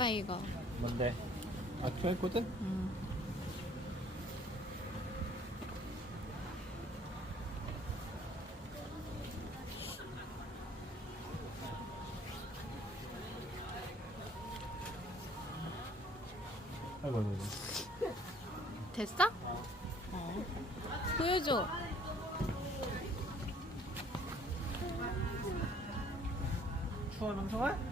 아빠 이거. 뭔데? 아 QR 코드? 음. 아이고 아이고. 됐어? 어. 보여줘. 추워 남성아?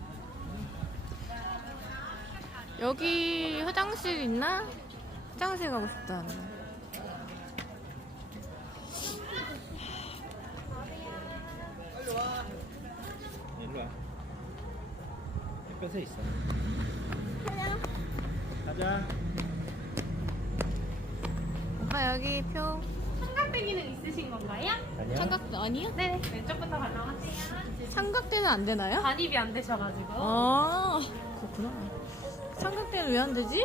여기 화장실 있나? 화장실 가고. 일로 와. 햇볕에 있어. 가자. 오빠 여기 표. 삼각대기는 있으신 건가요? 아니야? 삼각대 아니야? 네, 왼쪽부터 관람하세요. 삼각대는 안 되나요? 반입이 안 되셔가지고. 아 그렇구나. 왜 안 되지?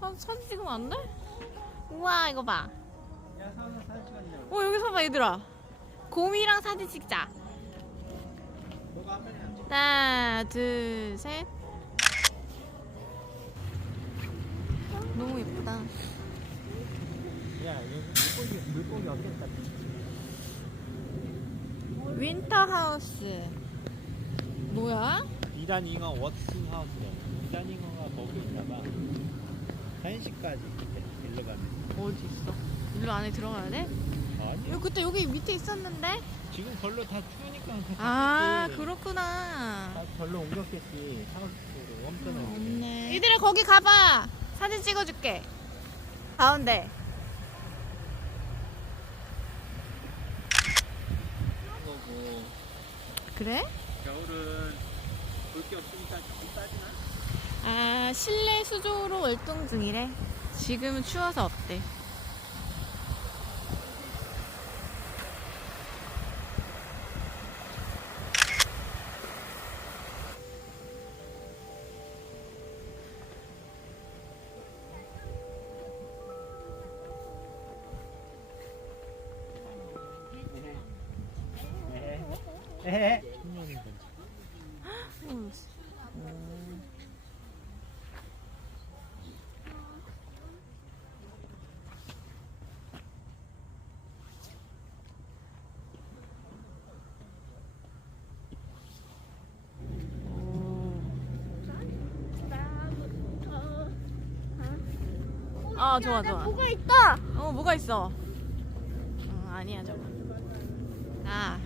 사, 사진 찍으면 안 돼? 우와 이거 봐. 어 여기 서 봐 얘들아. 곰이랑 사진 찍자. 하나 둘 셋. 너무 예쁘다. 야 여기 물고기 물고기 없겠다. 윈터 하우스. 뭐야? 이단 잉어 워킹 하우스 잉어가 거기 있나봐. 한시까지 일로 가면. 어디 있어? 일로 안에 들어가야 돼? 아니 여기 그때 여기 밑에 있었는데. 지금 별로 다 추우니까 다아 갔겠지. 그렇구나. 다 별로 옮겼겠지. 하우스로 홈편으로. 없네. 얘들아 거기 가봐. 사진 찍어줄게. 가운데. 거고 그래? 겨울은 볼 게 없으니까 조금 싸지나? 아 실내 수조로 월동 중이래. 지금은 추워서 없대. 에헤. 음. 아 좋아 좋아. 뭐가 있다. 어 뭐가 있어? 어, 아니야 저거. 아.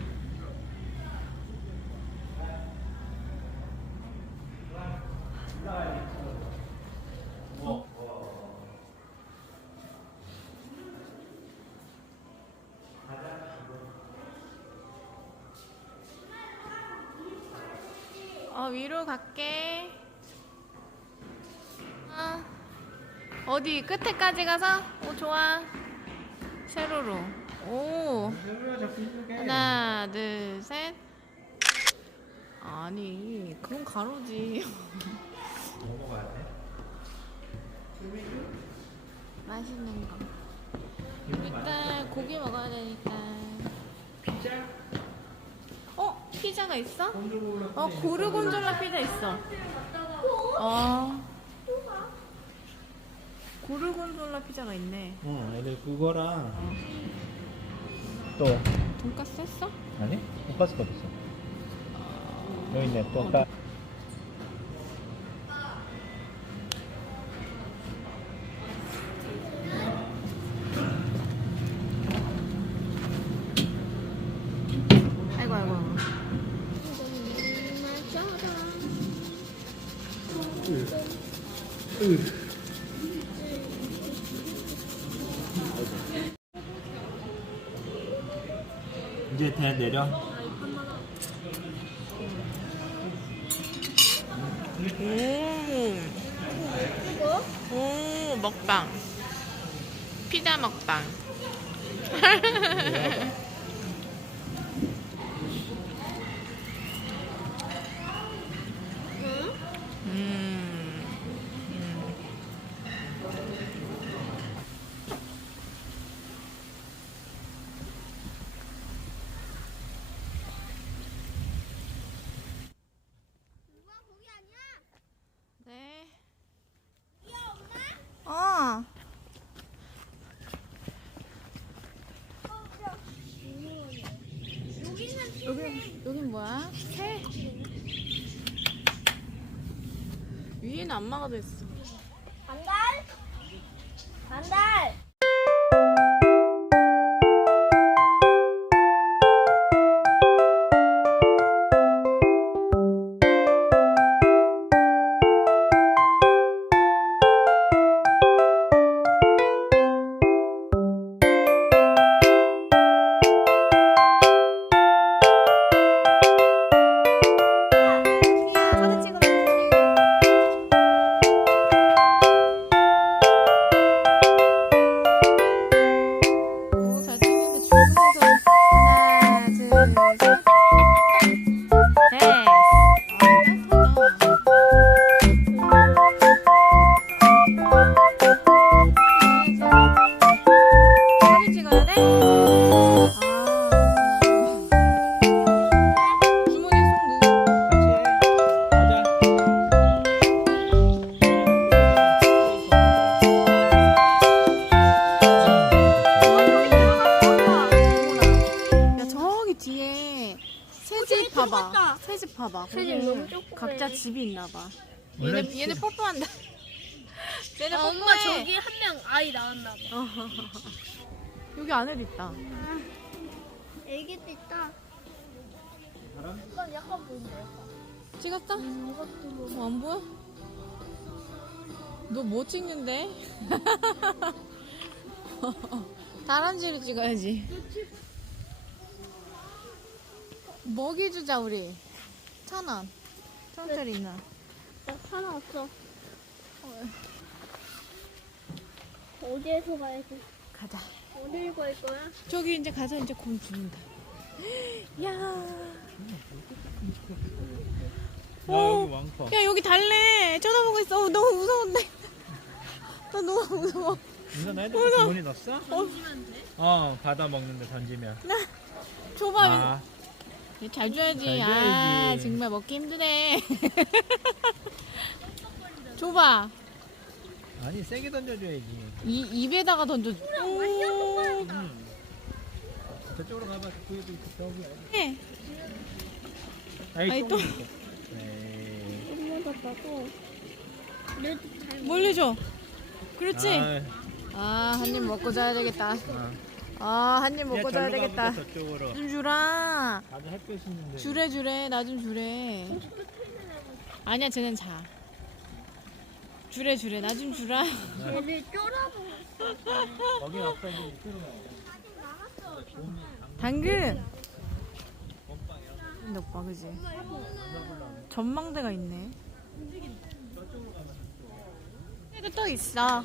어 위로 갈게. 어디 끝에까지 가서? 오 좋아. 세로로. 오. 하나, 둘, 셋. 아니, 그건 가로지. 넘어가야 돼? 맛있는 거. 일단 고기 먹어야 되니까. 피자? 어? 피자가 있어? 어, 고르곤졸라 피자 있어. 어. 고르곤졸라 피자가 있네. 어, 애들 그거랑 또 돈까스 했어? 아니? 돈가스가 없어. 여기 있네. 또 따. 아이고, 아이고. 이제 대 내려. 오. 오, 먹방. 피자 먹방. 음. 누가 거기 아니야? 거야? 새? 위에는 안 막아져 있어. 반달? 반달! 봐봐. 새집 거기 너무 조그매. 각자 집이 있나 봐. 원래 얘네 얘네 뽀뽀한다. 얘네 아, 뽀뽀해. 엄마 저기 한 명 아이 나왔나 봐. 여기 안에도 있다. 애기도 있다. 이건 약간 보인다. 약간. 찍었어? 뭐. 어, 안 보여? 너 뭐 찍는데? 다람쥐를 찍어야지. 먹이 주자 우리. 천 원. 천 원짜리 있나? 나 하나 없어. 어디에서 가야지? 가자. 어디를 갈 거야? 저기 이제 가서 이제 공 주는다. 야. 야 여기 왕커. 야 여기 달래. 쳐다보고 있어. 어, 너무 무서운데. 나 너무 무서워. 나 핸드폰 주머니 넣었어? 어 받아 먹는데 던지면. 줘봐. 아 잘 줘야지. 잘아 줘야지. 정말 먹기 힘드네. 줘봐. 아니 세게 던져줘야지. 이 입에다가 던져. 오. 음. 저쪽으로 가봐. 저기 저기. 해. 아이, 아이. 에이. 봐도. 그래도 잘 멀리 줘. 그렇지. 아이, 아한 입 먹고 자야 되겠다. 아. 아 한 입 먹고 야, 자야 되겠다. 저쪽으로. 좀 주라. 다들 햇볕 있는데. 주래 주래 나 좀 주래. 아니야 쟤는 자. 주래 주래 나 좀 주라. 얘를 쫄아보고. 거기 없어 이제 이쪽으로 가. 당근. 근데 오빠 그지? 전망대가 있네. 얘도 또 있어.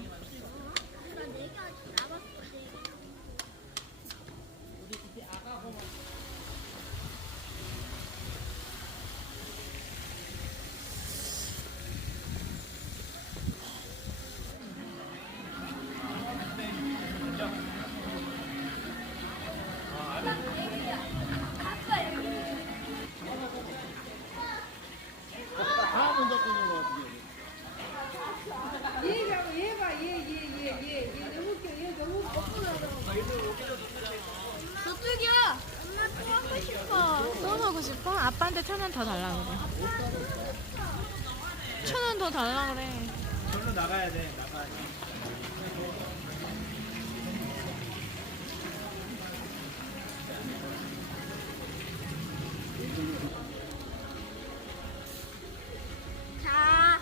아빠한테 천 원 더 달라 그래. 천 원 더 달라 그래. 절로 나가야 돼. 나가야 돼. 자.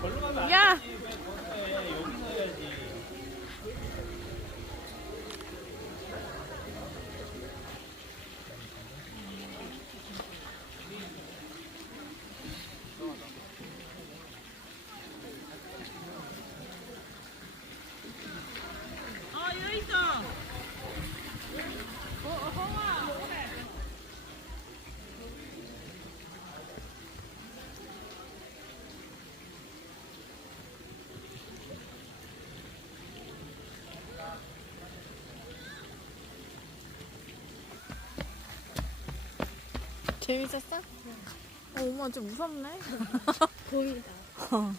절로 가면 안 야! 되지. 왜 거기서 해? 여기서 해야지. 재밌었어? 어, 엄마 좀 무섭네. 보인다. 어.